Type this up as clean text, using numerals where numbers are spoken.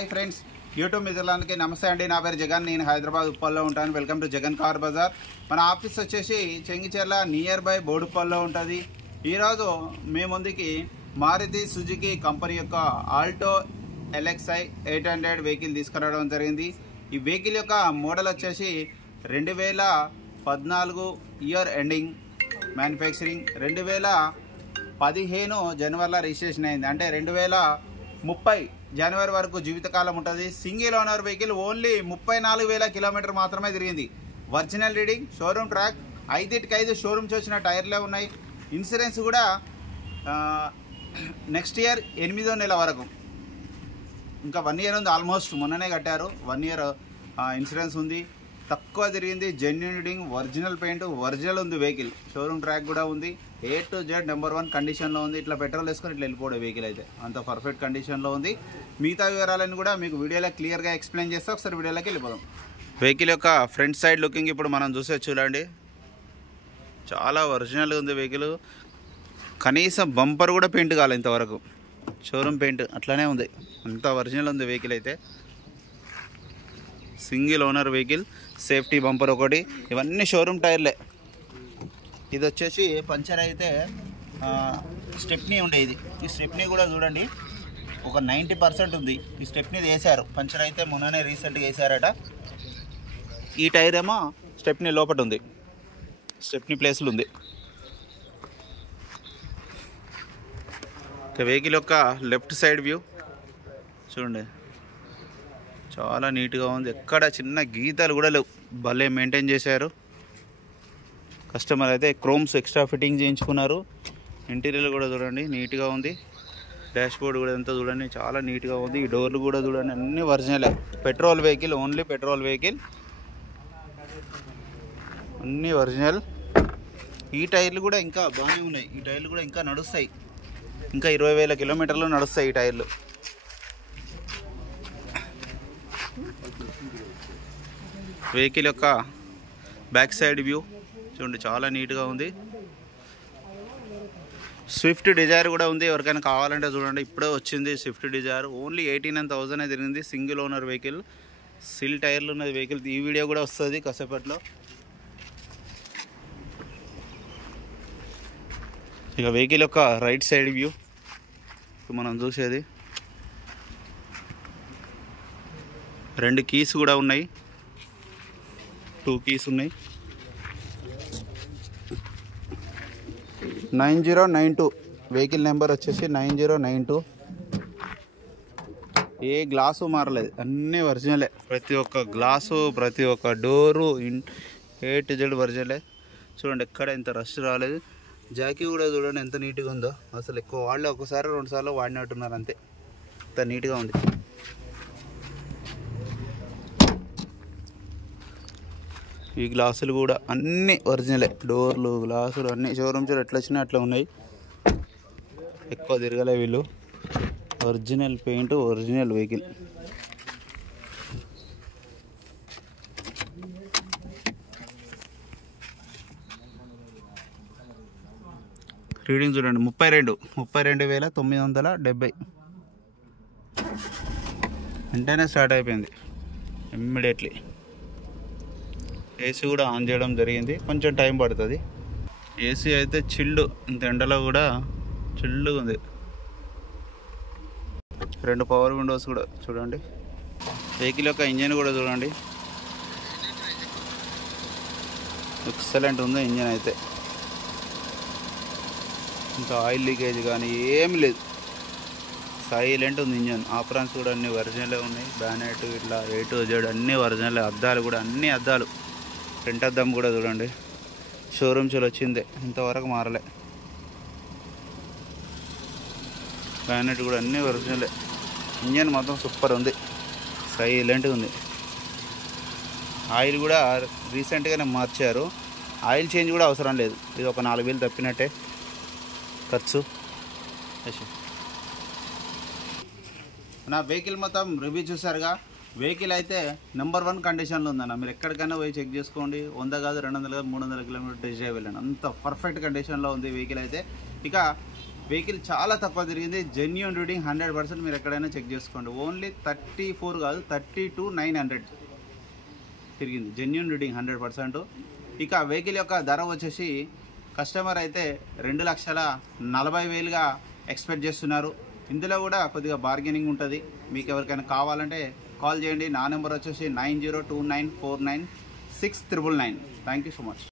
Hi friends, YouTube మిత్రులందరికీ నమస్తే అండి. నా పేరు జగన్. నేను హైదరాబాద్ ఉప్పల్లో ఉంటాను. Welcome to Jagan car bazaar. మన ఆఫీస్ వచ్చేసి చెంగిచెర్ల నియర్ బై బోడుప్పల్లో ఉంటుంది. ఈరోజు మీ ముందుకి మారుతి సుజుకి కంపెనీ యొక్క ఆల్టో LXi 800 వెహికల్ తీసుకురావడం జరిగింది. ఈ వెహికల్ యొక్క మోడల్ వచ్చేసి 2014 ఇయర్ ఎండింగ్, మ్యానుఫ్యాక్చరింగ్ 2015 జనవరిలో రిజిస్ట్రేషన్ అయింది. అంటే 2030 జనవరి వరకు జీవితకాలం ఉంటుంది. Single owner vehicle, only 34,000 kilometre మాత్రమే తిరిగింది. Original reading, showroom track, 5 showrooms వచ్చిన టైర్లే ఉన్నాయి. ఇన్సూరెన్స్ కూడా నెక్స్ట్ ఇయర్ 8వ నెల వరకు, ఇంకా 1 ఇయర్ ఉంది. ఆల్మోస్ట్ మొన్ననే కట్టారు. 1 ఇయర్ ఇన్సూరెన్స్ ఉంది. తక్కువ తిరిగింది. Genuine reading, original paint, original ఉంది వెహికల్. షోరూమ్ ట్రాక్ కూడా ఉంది. A to Z నెంబర్ 1 కండిషన్లో ఉంది. ఇట్లా పెట్రోల్ వేసుకొని ఇట్లా వెళ్ళిపోవడం వెహికల్ అయితే అంత పర్ఫెక్ట్ కండిషన్లో ఉంది. మిగతా వివరాలను కూడా మీకు వీడియోలో క్లియర్గా ఎక్స్ప్లెయిన్ చేస్తే ఒకసారి వీడియోలోకి వెళ్ళిపోదాం. వెహికల్ యొక్క ఫ్రంట్ సైడ్ లుకింగ్ ఇప్పుడు మనం చూసే చూడండి, చాలా ఒరిజినల్గా ఉంది వెహికల్. కనీసం బంపర్ కూడా పెయింట్ కాలేదు ఇంతవరకు. షోరూమ్ పెయింట్ అట్లానే ఉంది, అంత ఒరిజినల్ ఉంది వెహికల్ అయితే. Single owner vehicle, safety bumper ఒకటి, ఇవన్నీ షోరూమ్ టైర్లే. ఇది వచ్చేసి పంచర్ అయితే స్టెప్నీ ఉండేది. ఈ స్టెప్నీ కూడా చూడండి ఒక 90% ఉంది. ఈ స్టెప్నీ వేశారు. పంచర్ అయితే మొన్ననే రీసెంట్గా వేసారట. ఈ టైర్ ఏమో స్టెప్నీ లోపల ఉంది, స్టెప్నీ ప్లేస్లో ఉంది. ఇక వెహికల్ యొక్క లెఫ్ట్ సైడ్ వ్యూ చూడండి, చాలా నీట్గా ఉంది. ఎక్కడ చిన్న గీతలు కూడా లేవు. భలే మెయింటైన్ చేశారు. కస్టమర్ అయితే క్రోమ్స్ ఎక్స్ట్రా ఫిట్టింగ్ చేయించుకున్నారు. ఇంటీరియర్ కూడా చూడండి నీట్గా ఉంది. డాష్ బోర్డ్ కూడా ఎంత చూడండి చాలా నీట్గా ఉంది. ఈ డోర్లు కూడా చూడండి అన్నీ ఒరిజినలే. Petrol vehicle, only petrol vehicle, అన్నీ ఒరిజినల్. ఈ టైర్లు కూడా ఇంకా బాగానే ఉన్నాయి. ఈ టైర్లు కూడా ఇంకా నడుస్తాయి. ఇంకా 20,000 కిలోమీటర్లు నడుస్తాయి ఈ టైర్లు. వెహికల్ యొక్క బ్యాక్ సైడ్ వ్యూ చూడండి, చాలా నీట్గా ఉంది. స్విఫ్ట్ డిజైర్ కూడా ఉంది. ఎవరికైనా కావాలంటే చూడండి, ఇప్పుడే వచ్చింది స్విఫ్ట్ డిజైర్. ఓన్లీ 89,000 తిరిగింది. సింగిల్ ఓనర్ వెహికల్, సిల్ టైర్లు ఉన్నది వెహికల్. ఈ వీడియో కూడా వస్తుంది కాసేపట్లో. ఇక వెహికల్ యొక్క రైట్ సైడ్ వ్యూ మనం చూసేది. 2 కీస్ కూడా ఉన్నాయి, 2 కీస్ ఉన్నాయి. 9092 వెహికల్ నెంబర్ వచ్చేసి 9092. ఏ గ్లాసు మారలేదు, అన్నీ ఒరిజినలే. ప్రతి ఒక్క గ్లాసు, ప్రతి ఒక్క డోరు, A to Z ఒరిజినలే. చూడండి ఎక్కడ ఇంత రష్ రాలేదు. జాకీ కూడా చూడండి ఎంత నీట్గా ఉందో. అసలు ఎక్కువ వాడలే, ఒకసారి 2 సార్లు వాడినట్టున్నారు అంతే. అంత నీట్గా ఉంది. ఈ గ్లాసులు కూడా అన్నీ ఒరిజినలే. డోర్లు, గ్లాసులు అన్నీ షోరూమ్స్ ఎట్లా వచ్చినాయి అట్లా ఉన్నాయి. ఎక్కువ తిరగలే వీళ్ళు. Original paint, original vehicle. Reading చూడండి 32,970. వెంటనే స్టార్ట్ అయిపోయింది ఇమ్మీడియట్లీ. ఏసీ కూడా ఆన్ చేయడం జరిగింది. కొంచెం టైం పడుతుంది. ఏసీ అయితే చిల్డ్, ఇంత ఎండలో కూడా చిల్డ్గా ఉంది. 2 పవర్ విండోస్ కూడా చూడండి. వెహికల్ యొక్క ఇంజన్ కూడా చూడండి, ఎక్సలెంట్ ఉంది ఇంజన్ అయితే. ఇంకా ఆయిల్ లీకేజ్ కానీ ఏమి లేదు, సైలెంట్ ఉంది ఇంజన్. ఆపరాన్స్ కూడా అన్నీ ఒరిజినలే ఉన్నాయి. బ్యానెట్ ఇట్లా A to Z అన్నీ ఒరిజినలే. అద్దాలు కూడా అన్నీ అద్దాలు. ఫ్రంట్ అద్దం కూడా చూడండి షోరూమ్స్ వచ్చిందే, ఇంతవరకు మారలే. బ్యానెట్ కూడా అన్నీ ఒరిజినలే. ఇంజన్ మొత్తం సూపర్ ఉంది, సైలెంట్గా ఉంది. ఆయిల్ కూడా రీసెంట్గానే మార్చారు. ఆయిల్ చేంజ్ కూడా అవసరం లేదు. ఇది ఒక 4,000 తప్పినట్టే ఖర్చు. నా వెహికల్ మొత్తం రివ్యూ చూసారుగా. వెహికల్ అయితే నెంబర్ 1 కండిషన్లో ఉందన్న. మీరు ఎక్కడికైనా పోయి చెక్ చేసుకోండి. 100 కాదు, 200 కాదు, 300 కిలోమీటర్ డ్రైవ్ వెళ్ళండి. అంత పర్ఫెక్ట్ కండిషన్లో ఉంది వెహికల్ అయితే. ఇక వెహికల్ చాలా తక్కువ తిరిగింది, జెన్యూన్ రీడింగ్ 100%. మీరు ఎక్కడైనా చెక్ చేసుకోండి. ఓన్లీ 34 కాదు 32,900 తిరిగింది, జెన్యూన్ రీడింగ్ 100%. ఇక వెహికల్ యొక్క ధర వచ్చేసి కస్టమర్ అయితే 2,40,000గా ఎక్స్పెక్ట్ చేస్తున్నారు. ఇందులో కూడా కొద్దిగా బార్గెనింగ్ ఉంటుంది. మీకు ఎవరికైనా కావాలంటే కాల్ చేయండి. నా నెంబర్ వచ్చేసి 9029496999. Thank you so much.